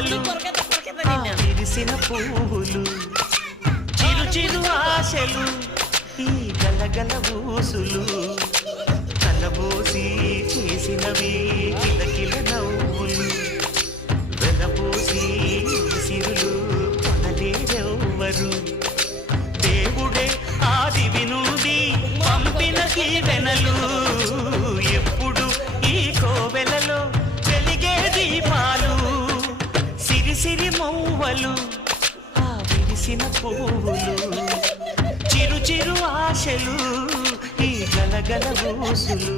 మౌవలు విరిసిన పువ్వులు చిరు చిరు ఆశలు ఈ గలగల ఊసులు కలబోసి చేసినవి కిలకిల నవ్వులు వెలబోసి సిరులు కొనలేరెవ్వరు దేవుడే ఆదివి నుండి పంపిన దీవెనలు ఎప్పుడు ఈ కోవెలలో వెలిగే దీపాలు సిరి సిరి మౌవలు ఆ విరిసిన పువ్వులు చిరు చిరు ఆశలు ఈ గలగల ఊసులు